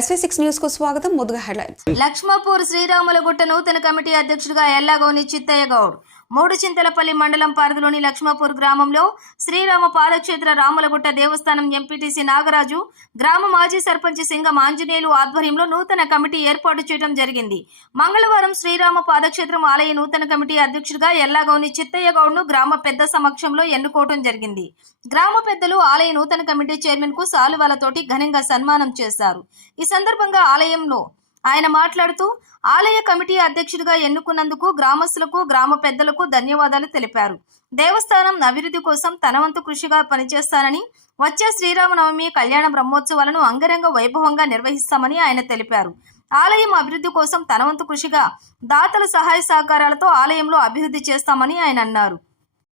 SV6 news కు స్వాగతం. ముందుగా హెడ్లైన్స్. లక్ష్మాపూర్ శ్రీరాములగుట్ట నూతన కమిటీ అధ్యక్షుడిగా ఎల్లాగౌని చిత్తయ్య గౌడ్. మూడుచింతలపల్లి మండలం పరిధిలోని లక్ష్మాపూర్ గ్రామంలో శ్రీరామ పాదక్షేత్ర రాములగుట్ట దేవస్థానం ఎంపీటీసీ నాగరాజు, గ్రామ మాజీ సర్పంచ్ సింగం ఆంజనేయులు ఆధ్వర్యంలో నూతన కమిటీ ఏర్పాటు చేయడం జరిగింది. మంగళవారం శ్రీరామ పాదక్షేత్రం ఆలయ నూతన కమిటీ అధ్యక్షుడిగా ఎల్లాగౌని చిత్తయ్య గౌడ్ను గ్రామ పెద్ద సమక్షంలో ఎన్నుకోవడం జరిగింది. గ్రామ పెద్దలు ఆలయ నూతన కమిటీ చైర్మన్ కు సాలువాలతోటి ఘనంగా సన్మానం చేశారు. ఈ సందర్భంగా ఆలయంలో ఆయన మాట్లాడుతూ ఆలయ కమిటీ అధ్యక్షుడిగా ఎన్నుకున్నందుకు గ్రామస్తులకు, గ్రామ పెద్దలకు ధన్యవాదాలు తెలిపారు. దేవస్థానం అభివృద్ధి కోసం తన వంతు కృషిగా పనిచేస్తానని, వచ్చే శ్రీరామనవమి కళ్యాణ బ్రహ్మోత్సవాలను అంగరంగ వైభవంగా నిర్వహిస్తామని ఆయన తెలిపారు. ఆలయం అభివృద్ధి కోసం తన వంతు కృషిగా దాతల సహాయ సహకారాలతో ఆలయంలో అభివృద్ధి చేస్తామని ఆయన అన్నారు.